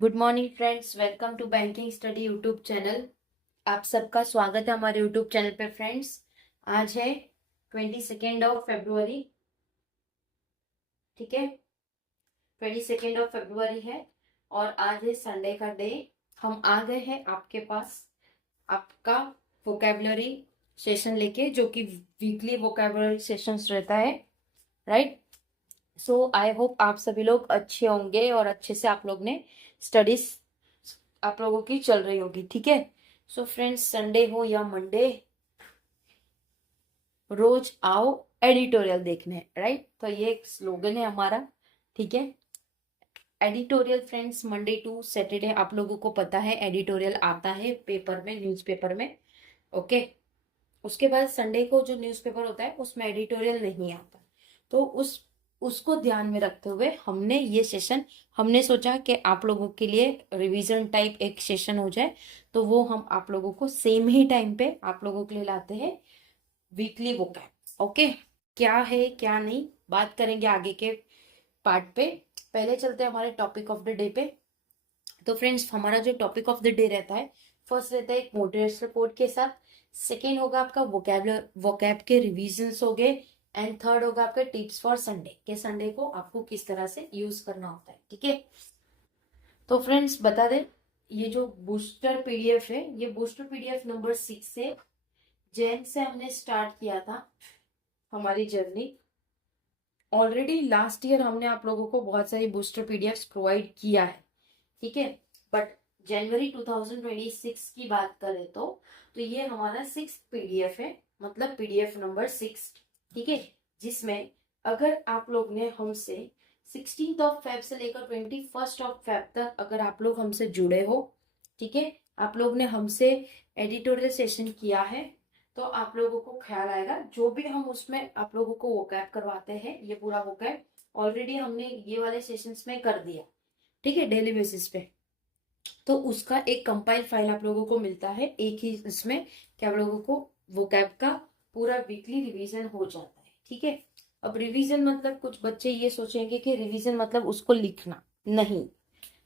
Good morning friends, welcome to banking study YouTube channel. आप सबका स्वागत है हमारे यूट्यूब चैनल पे फ्रेंड्स। आज है 22 फरवरी, ठीक है। 22 फरवरी है और आज है संडे का डे। हम आ गए हैं आपके पास आपका वोकेबलरी सेशन लेके, जो कि वीकली वोकेबलरी सेशंस रहता है, राइट। सो आई होप आप सभी लोग अच्छे होंगे और अच्छे से आप लोग ने स्टडीज आप लोगों की चल रही होगी, ठीक है। सो फ्रेंड्स, संडे हो या मंडे, रोज आओ एडिटोरियल देखने, राइट। तो ये एक स्लोगन है हमारा, ठीक है। Editorial friends, Monday to Saturday आप लोगों को पता है एडिटोरियल आता है पेपर में, न्यूज़पेपर में, ओके। उसके बाद संडे को जो न्यूज़पेपर होता है उसमें एडिटोरियल नहीं आता। तो उसको ध्यान में रखते हुए हमने सोचा कि आप लोगों के लिए रिवीजन टाइप एक सेशन हो जाए। तो वो हम आप लोगों को सेम ही टाइम पे आप लोगों के लिए लाते हैं, वीकली वोकैब, ओके। क्या है क्या नहीं बात करेंगे आगे के पार्ट पे। पहले चलते हैं हमारे टॉपिक ऑफ द डे पे। तो फ्रेंड्स, हमारा जो टॉपिक ऑफ द डे रहता है, फर्स्ट रहता है एक मोटिवेशनल कोट के साथ, सेकेंड होगा आपका वोकैब के रिविजन्स हो गए, एंड थर्ड होगा आपका टिप्स फॉर संडे, के संडे को आपको किस तरह से यूज करना होता है, ठीक है। तो फ्रेंड्स बता दें, ये जो बूस्टर पीडीएफ है, ये बूस्टर पीडीएफ नंबर 6 से जैन से हमने स्टार्ट किया था हमारी जर्नी। ऑलरेडी लास्ट ईयर हमने आप लोगों को बहुत सारी बूस्टर पीडीएफ्स प्रोवाइड किया है, ठीक है। बट जनवरी 2026 की बात करें तो ये हमारा 6 पीडीएफ है, मतलब पीडीएफ नंबर 6, ठीक है। जिसमें अगर आप लोग ने हमसे 16 ऑफ फेब से लेकर 21 ऑफ फेब तक अगर आप लोग हमसे जुड़े हो, ठीक है, आप लोग ने हमसे एडिटोरियल सेशन किया है, तो आप लोगों को ख्याल आएगा जो भी हम उसमें आप लोगों को वोकैब करवाते हैं, ये पूरा वोकैब ऑलरेडी हमने ये वाले सेशंस में कर दिया, ठीक है, डेली बेसिस पे। तो उसका एक कंपाइल फाइल आप लोगों को मिलता है एक ही इसमें, कि आप लोगों को वोकैब का पूरा वीकली रिवीजन हो जाता है, ठीक है। अब रिवीजन मतलब कुछ बच्चे ये सोचेंगे कि रिवीजन मतलब उसको लिखना, नहीं,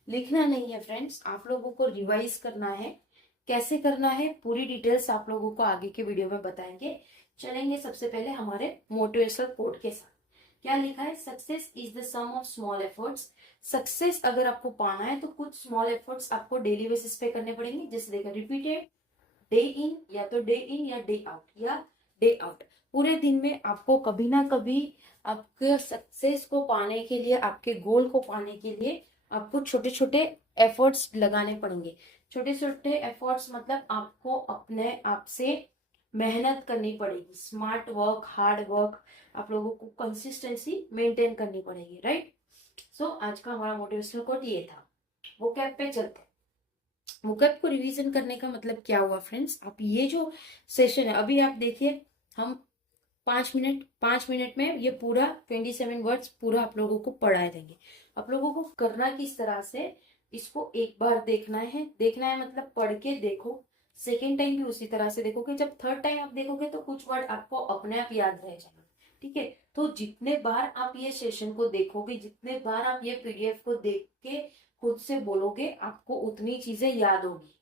लिखना नहीं है फ्रेंड्स, आप लोगों को रिवाइज करना है। कैसे करना है पूरी डिटेल्स आप लोगों को आगे के वीडियो में बताएंगे। चलेंगे सबसे पहले हमारे मोटिवेशनल कोट के साथ। क्या लिखा है? Success is the sum of small efforts. Success अगर आपको पाना है तो कुछ स्मॉल एफर्ट्स आपको डेली बेसिस पे करने पड़ेंगे, जैसे देखा रिपीटेड डे इन, या तो डे इन या डे आउट, या डे आउट। पूरे दिन में आपको कभी ना कभी आपके सक्सेस को पाने के लिए, आपके गोल को पाने के लिए आपको छोटे छोटे एफर्ट्स लगाने पड़ेंगे। छोटे छोटे एफर्ट्स मतलब आपको अपने आप से मेहनत करनी पड़ेगी, स्मार्ट वर्क, हार्ड वर्क, आप लोगों को कंसिस्टेंसी मेंटेन करनी पड़ेगी, राइट। सो आज का हमारा मोटिवेशनल कोट ये था। वो कैप पे चलते हैं। वोकैब को रिवीजन करने का मतलब क्या हुआ फ्रेंड्स, आप ये जो सेशन है अभी आप देखिए, हम 5 मिनट में ये पूरा 27 वर्ड्स पूरा आप लोगों को पढ़ा देंगे। आप लोगों को करना किस तरह से, इसको एक बार देखना है मतलब पढ़ के देखो, सेकेंड टाइम भी उसी तरह से देखोगे, जब थर्ड टाइम आप देखोगे तो कुछ वर्ड आपको अपने आप याद रह जाएंगे, ठीक है। तो जितने बार आप ये सेशन को देखोगे, जितने बार आप ये पीडीएफ को देख के खुद से बोलोगे, आपको उतनी चीजें याद होगी,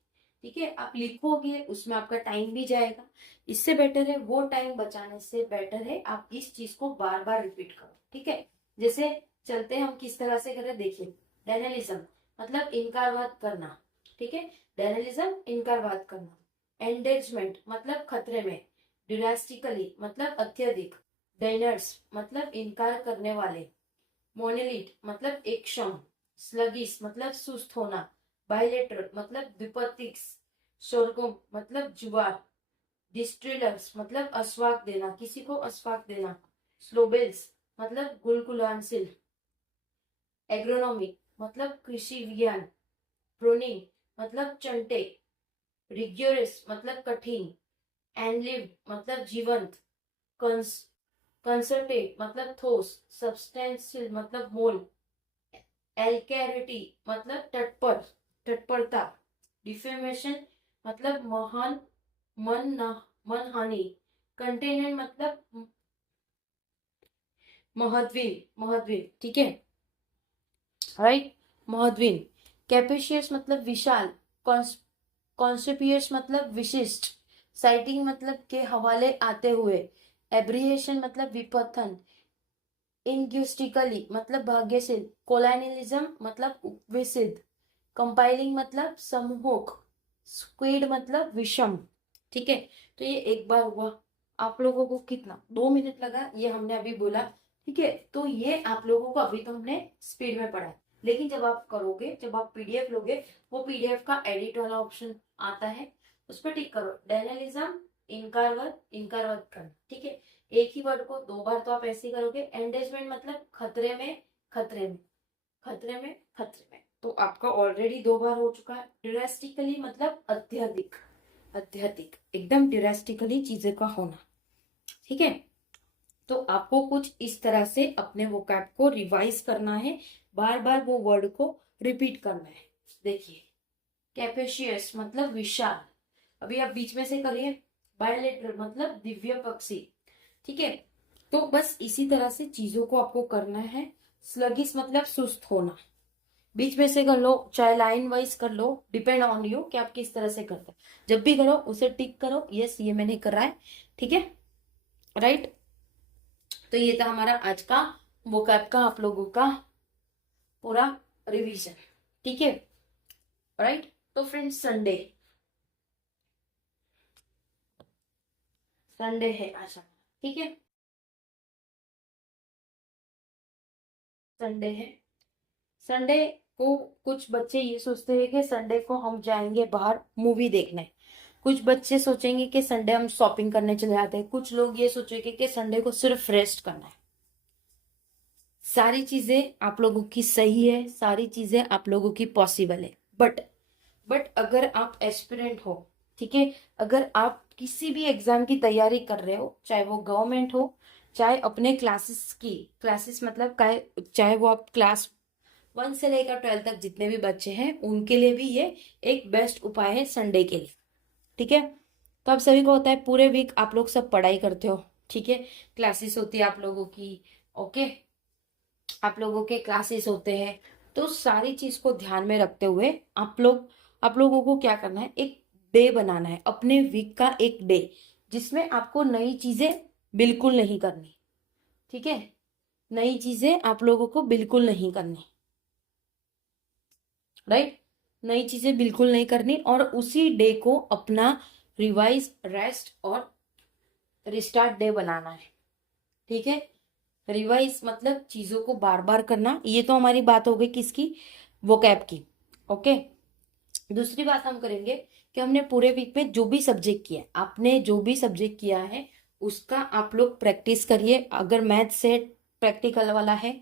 ठीक है। आप लिखोगे उसमें आपका टाइम भी जाएगा, इससे बेटर है, वो टाइम बचाने से बेटर है आप इस चीज को बार बार रिपीट करो, ठीक है। जैसे चलते हैं हम किस तरह से करें, देखिए। डेनियलिज्म मतलब इनकारवाद करना, ठीक है। डेनियलिज्म इनकारवाद करना। एंडेजमेंट मतलब खतरे में। ड्रास्टिकली मतलब अत्यधिक। डेनर्स मतलब इनकार करने वाले। मोनेलिट मतलब एक क्षण। स्लगिस मतलब सुस्त होना। बायलेटर मतलब द्विपक्षीय। सोरगुम मतलब जुबान। डिस्ट्रिलर्स मतलब अस्वाक देना, किसी को अस्वाक देना। स्लोबेल्स मतलब गुलगुलानसिल। एग्रोनॉमी मतलब कृषि विज्ञान। प्रोनिंग मतलब चंटे। रिग्योरस मतलब कठिन। एनलिव मतलब जीवंत। कंसर्टेड मतलब ठोस। सब्सटेंशियल मतलब मोल। एल्कैरिटी मतलब तत्परता। डिफेमेशन मतलब महान मन हानि। कंटेनेंट मतलब महद्विन, ठीक है, राइट। महद्विन कैपेशियस मतलब विशाल, कॉन्स्पिशियस मतलब विशिष्ट, साइटिंग मतलब के हवाले आते हुए, एब्रिएशन मतलब विपथन, इंग्विस्टिकली मतलब भाग्यशील, कोलोनियलिज्म मतलब उपविसिद, कंपाइलिंग मतलब समूहोक, स्क्विड मतलब विषम। ठीक है, तो ये एक बार हुआ। आप लोगों को कितना 2 मिनट लगा, ये हमने अभी बोला। ठीक है, तो ये आप लोगों को अभी तो हमने स्पीड में पढ़ा है, लेकिन जब आप करोगे, जब आप पीडीएफ लोगे, वो पीडीएफ का एडिट वाला ऑप्शन आता है, उस पर टिक करो, डेनियलिज्म, इनकार वर्ड करना। ठीक है, एक ही वर्ड को 2 बार तो आप ऐसे ही करोगे। एंडेजमेंट मतलब खतरे में, खतरे में, खतरे में, खतरे में, तो आपका ऑलरेडी 2 बार हो चुका है। ड्रास्टिकली मतलब अत्यधिक, अत्यधिक, एकदम ड्रास्टिकली चीजें का होना। ठीक है, तो आपको कुछ इस तरह से अपने वोकैब को रिवाइज करना है, बार बार वो वर्ड को रिपीट करना है। देखिए, कैपेशियस मतलब विशाल, अभी आप बीच में से करिए। बायलेटरल मतलब दिव्य पक्षी। ठीक है, तो बस इसी तरह से चीजों को आपको करना है। स्लगिस मतलब सुस्त होना, बीच में से कर लो, चाहे लाइन वाइज कर लो, डिपेंड ऑन यू कि आप किस तरह से करते हैं। जब भी करो उसे टिक करो, यस ये मैंने करा है। ठीक है, राइट। तो ये था हमारा आज का वोकैब का आप लोगों का पूरा रिवीजन। ठीक है, राइट। तो फ्रेंड्स, संडे, संडे है आज। ठीक है, संडे है। संडे को कुछ बच्चे ये सोचते हैं कि संडे को हम जाएंगे बाहर मूवी देखने, कुछ बच्चे सोचेंगे कि संडे हम शॉपिंग करने चले जाते हैं, कुछ लोग ये सोचेंगे कि संडे को सिर्फ रेस्ट करना है। सारी चीजें आप लोगों की सही है, सारी चीजें आप लोगों की पॉसिबल है, बट अगर आप एस्पिरेंट हो, ठीक है, अगर आप किसी भी एग्जाम की तैयारी कर रहे हो, चाहे वो गवर्नमेंट हो, चाहे अपने क्लासेस की, क्लासेस मतलब चाहे वो आप क्लास 1 से लेकर 12 तक जितने भी बच्चे हैं, उनके लिए भी ये एक बेस्ट उपाय है संडे के लिए। ठीक है, तो आप सभी को होता है पूरे वीक आप लोग सब पढ़ाई करते हो। ठीक है, क्लासेस होती है आप लोगों की। ओके, आप लोगों के क्लासेस होते हैं, तो सारी चीज को ध्यान में रखते हुए आप लोगों को क्या करना है, एक डे बनाना है, अपने वीक का एक डे, जिसमें आपको नई चीजें बिल्कुल नहीं करनी। ठीक है, नई चीजें आप लोगों को बिल्कुल नहीं करनी, राइट, नई चीजें बिल्कुल नहीं करनी, और उसी डे को अपना रिवाइज, रेस्ट और रिस्टार्ट डे बनाना है। ठीक है, रिवाइज मतलब चीजों को बार बार करना। ये तो हमारी बात हो गई किसकी, वोकैब की। ओके, दूसरी बात हम करेंगे कि हमने पूरे वीक में जो भी सब्जेक्ट किया, आपने जो भी सब्जेक्ट किया है उसका आप लोग प्रैक्टिस करिए। अगर मैथ से प्रैक्टिकल वाला है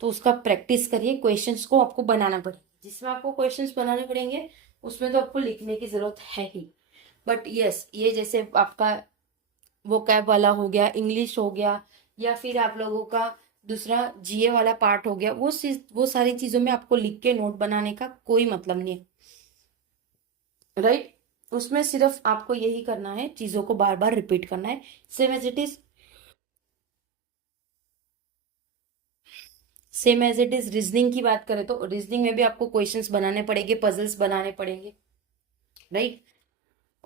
तो उसका प्रैक्टिस करिए। क्वेश्चंस को आपको बनाना पड़ेगा, जिसमें आपको क्वेश्चंस बनाने पड़ेंगे उसमें तो आपको लिखने की जरूरत है ही, बट यस, ये जैसे आपका वोकैब वाला हो गया, इंग्लिश हो गया, या फिर आप लोगों का दूसरा जीए वाला पार्ट हो गया, वो सारी चीजों में आपको लिख के नोट बनाने का कोई मतलब नहीं है, राइट। उसमें सिर्फ आपको यही करना है, चीजों को बार बार रिपीट करना है, same as it is, same as it is. Reasoning की बात करें तो रीजनिंग में भी आपको क्वेश्चंस बनाने पड़ेंगे, पजल्स बनाने पड़ेंगे, राइट।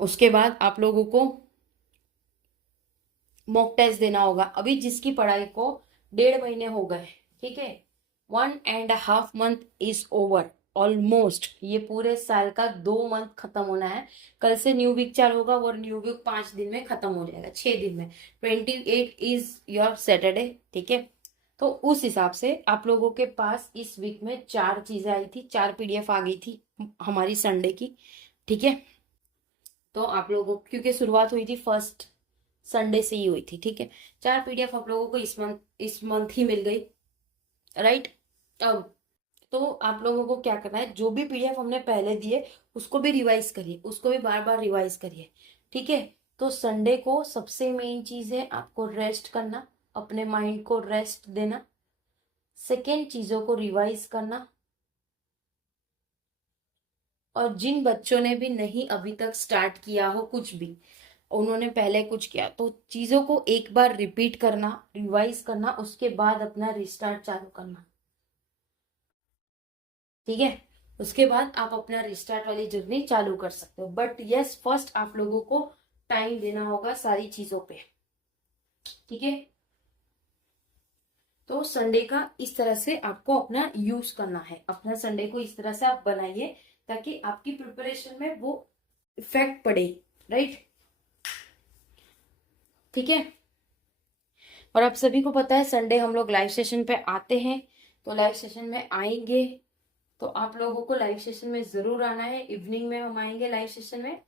उसके बाद आप लोगों को मॉक टेस्ट देना होगा। अभी जिसकी पढ़ाई को 1.5 महीने हो गए, ठीक है, 1.5 मंथ इज ओवर ऑलमोस्ट, ये पूरे साल का 2 मंथ खत्म होना है। कल से न्यू वीक चालू होगा और न्यू वीक 5 दिन में खत्म हो जाएगा, 6 दिन में। 28 इज योर सैटरडे। ठीक है, तो उस हिसाब से आप लोगों के पास इस वीक में 4 चीजें आई थी, 4 पीडीएफ आ गई थी हमारी संडे की। ठीक है, तो आप लोगों, क्योंकि शुरुआत हुई थी फर्स्ट संडे से ही हुई थी, ठीक है, 4 पीडीएफ आप लोगों को इस मंथ ही मिल गई, राइट। अब तो आप लोगों को क्या करना है, जो भी पीडीएफ हमने पहले दिए उसको भी रिवाइज करिए, उसको भी बार बार रिवाइज करिए। ठीक है, तो संडे को सबसे मेन चीज है आपको रेस्ट करना, अपने माइंड को रेस्ट देना। सेकेंड, चीजों को रिवाइज करना। और जिन बच्चों ने भी नहीं अभी तक स्टार्ट किया हो कुछ भी, उन्होंने पहले कुछ किया, तो चीजों को एक बार रिपीट करना, रिवाइज करना, उसके बाद अपना रिस्टार्ट चालू करना। ठीक है, उसके बाद आप अपना रिस्टार्ट वाली जर्नी चालू कर सकते हो। बट यस, फर्स्ट आप लोगों को टाइम देना होगा सारी चीजों पे, ठीक है। तो संडे का इस तरह से आपको अपना यूज करना है, अपना संडे को इस तरह से आप बनाइए ताकि आपकी प्रिपरेशन में वो इफेक्ट पड़े, राइट, ठीक है। और आप सभी को पता है संडे हम लोग लाइव सेशन पे आते हैं, तो लाइव सेशन में आएंगे तो आप लोगों को लाइव सेशन में जरूर आना है। इवनिंग में हम आएंगे लाइव सेशन में,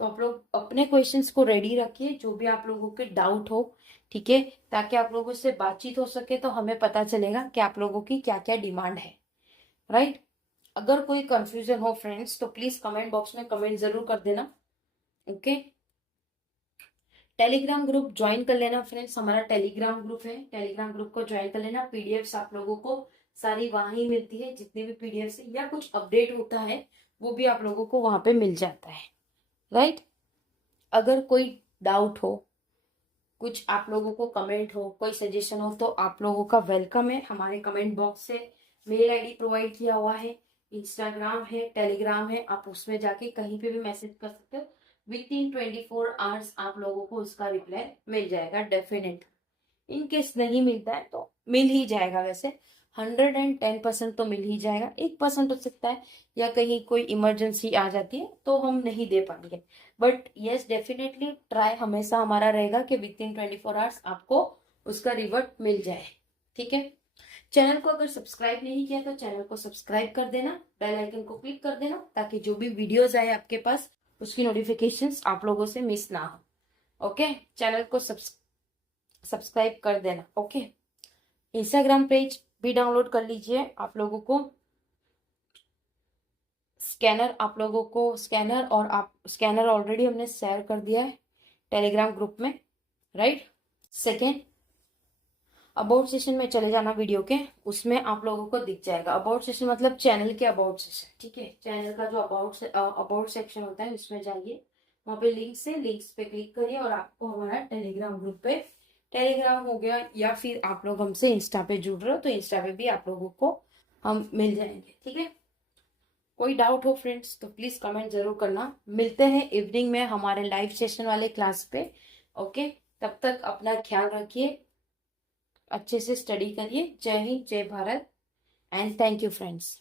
तो आप लोग अपने क्वेश्चंस को रेडी रखिए, जो भी आप लोगों के डाउट हो, ठीक है, ताकि आप लोगों से बातचीत हो सके, तो हमें पता चलेगा कि आप लोगों की क्या क्या डिमांड है, राइट। अगर कोई कंफ्यूजन हो फ्रेंड्स तो प्लीज कमेंट बॉक्स में कमेंट जरूर कर देना, ओके। टेलीग्राम ग्रुप ज्वाइन कर लेना फ्रेंड्स, हमारा टेलीग्राम ग्रुप है, टेलीग्राम ग्रुप को ज्वाइन कर लेना। पीडीएफ्स आप लोगों को सारी वहां ही मिलती है, जितने भी पीडीएफ है या कुछ अपडेट होता है वो भी आप लोगों को वहां पे मिल जाता है, राइट। अगर कोई डाउट हो, कुछ आप लोगों को कमेंट हो, कोई सजेशन हो, तो आप लोगों का वेलकम है। हमारे कमेंट बॉक्स से मेल आईडी प्रोवाइड किया हुआ है, इंस्टाग्राम है, टेलीग्राम है, आप उसमें जाके कहीं पे भी मैसेज कर सकते हो। विद इन 24 आवर्स आप लोगों को उसका रिप्लाई मिल जाएगा डेफिनेट। इन केस नहीं मिलता है तो मिल ही जाएगा, वैसे 110% तो मिल ही जाएगा। 1% हो सकता है या कहीं कोई इमरजेंसी आ जाती है तो हम नहीं दे पाएंगे, बट यस डेफिनेटली ट्राई हमेशा हमारा रहेगा कि विद इन 24 आवर्स आपको उसका रिवर्ट मिल जाए, ठीक है। चैनल को अगर सब्सक्राइब नहीं किया तो चैनल को सब्सक्राइब कर देना, बेल आइकन को क्लिक कर देना, ताकि जो भी वीडियोस आए आपके पास उसकी नोटिफिकेशंस आप लोगों से मिस ना हो, ओके। चैनल को सब्सक्राइब कर देना, ओके। इंस्टाग्राम पेज भी डाउनलोड कर लीजिए, आप लोगों को स्कैनर और आप स्कैनर ऑलरेडी हमने शेयर कर दिया है टेलीग्राम ग्रुप में, राइट। सेकेंड, अबाउट सेशन में चले जाना वीडियो के, उसमें आप लोगों को दिख जाएगा। अबाउट सेशन मतलब चैनल के अबाउट सेशन, ठीक है। चैनल का जो अबाउट सेक्शन होता है उसमें जाइए, वहां पे लिंक्स पे क्लिक करिए और आपको हमारा टेलीग्राम ग्रुप पे, टेलीग्राम हो गया या फिर आप लोग हमसे इंस्टा पे जुड़ रहे हो तो इंस्टा पे भी आप लोगों को हम मिल जाएंगे, ठीक है। कोई डाउट हो फ्रेंड्स तो प्लीज कमेंट जरूर करना। मिलते हैं इवनिंग में हमारे लाइव सेशन वाले क्लास पे, ओके। तब तक अपना ख्याल रखिए, अच्छे से स्टडी करिए। जय हिंद, जय Bharat, and thank you friends.